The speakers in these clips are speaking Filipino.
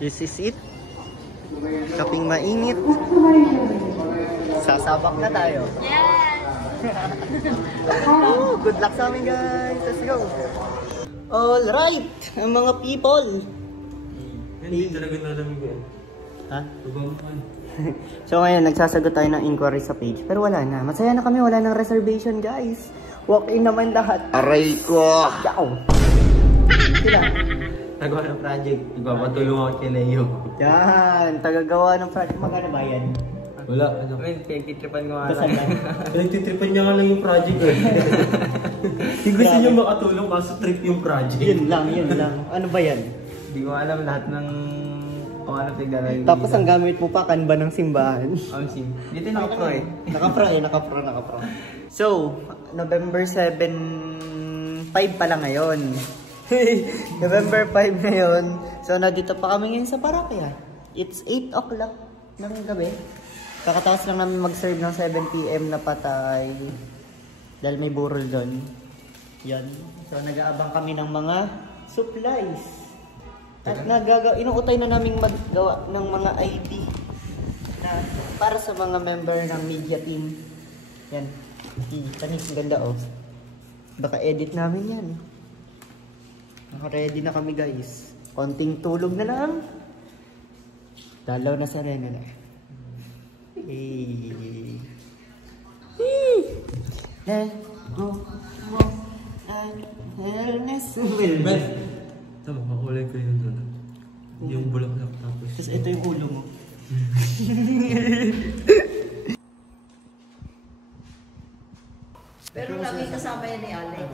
This is it. Kaping mainit. Sasabak na tayo. Oh, good luck sa amin guys. Let's go. Alright, ang mga people. Hindi talaga nalamig ko. Ha? So ngayon, nagsasagot tayo ng inquiry sa page. Pero wala na. Masaya na kami. Wala nang reservation guys. Walk-in naman lahat. Aray ko! Yaw! Sila. Nagawa ng project. Ipapatulong ako kay Leo. Yan. Tagagawa ng project. Magkano ba yan? Wala. Ano? Pinagtitripan ko nga lang. Pinagtitripan niya nga lang yung project eh. Yung gusto niyo makatulong kaso trip yung project. Yun lang. Ano ba yan? Hindi ko alam lahat ng kung ano tiglalagay. Tapos ang gamit mo pa, Canva ng simbahan. Sim. Dito naka-pro eh. Naka-pro. So, November 7, 5 pa lang ngayon. November 5 ngayon. So, nandito pa kami ngayon sa Parapia. It's 8 o'clock ng gabi. Kakataas lang namin mag-serve ng 7 PM na patay. Dahil may burol doon. Yan. So, nag-aabang kami ng mga supplies. At inuutay na namin maggawa ng mga ID na para sa mga member ng media team. Yan. Tanis, ganda oh. Baka edit namin yan. Naka-ready na kami guys. Konting tulog na lang. Dalaw na sa Rena na. Let's go. Ben! Tama, makulay ko yung doon. Yung bulaklak tapos. Tapos ito yung ulo mo. Pero lagi kasama yan ni Alex.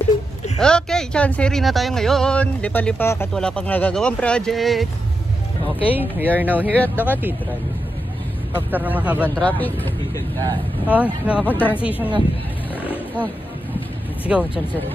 Okay, Chancery na tayo ngayon. Lipa-lipa at wala pang nagagawang project. Okay, we are now here at the cathedral. After na mahabang traffic. Ay, nakapag-transition na. Let's go, Chancery.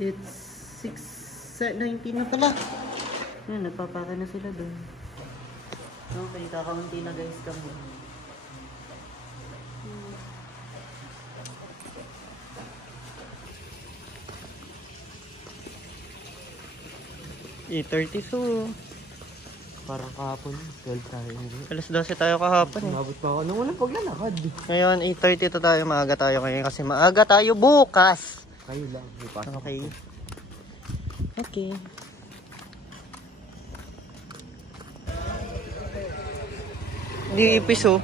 It's 6:19 na pala. Yan, nagpapaka na sila doon. Okay, kakaunti na guys kami. E32. Parang kahapon, 12 tayo. Alas 12 tayo kahapon eh. Umabot pa ako nung walang paglalakad. Ngayon, 8:32 tayo. Maaga tayo ngayon kasi maaga tayo bukas. Kayo lang. Okay. Okay. Hindi ipis oh.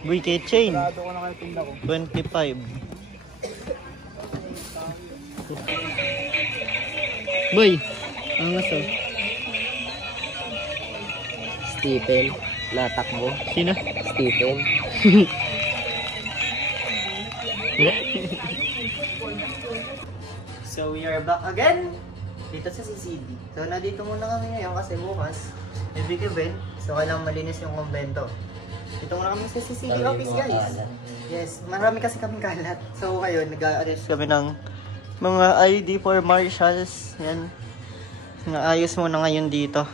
Boy, keychain. 25. Boy, angas oh. Stephen, natakbo. Sino? Stephen. So we are back again dito sa CCD. So nandito muna kami ngayon kasi bukas may big event. So kailangan malinis yung kumbento. Dito muna kami sa CCD office guys. Yes, marami kasi kaming kalat. So ngayon nag-arrange kami ng mga ID for marshals. Yan. Naayos muna ngayon dito.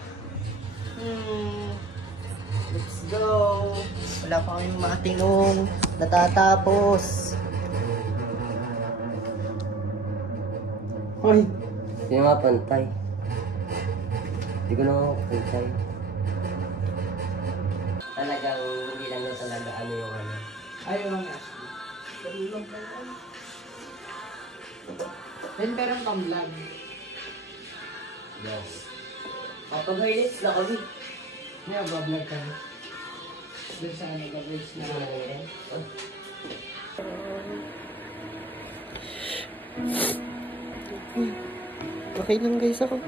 Let's go. Wala pa kaming matinong natatapos. Hoy! Hindi nga pantay. Hindi ko na pantay. Talagang hindi lang daw talaga ano yung ano. Ayaw lang Ashley. Sarulong ka lang. Then meron pang vlog. Yes. Kapag-highlights na kami. May vlog ka. Doon sa ano, gagawin na. Okay lang guys ako.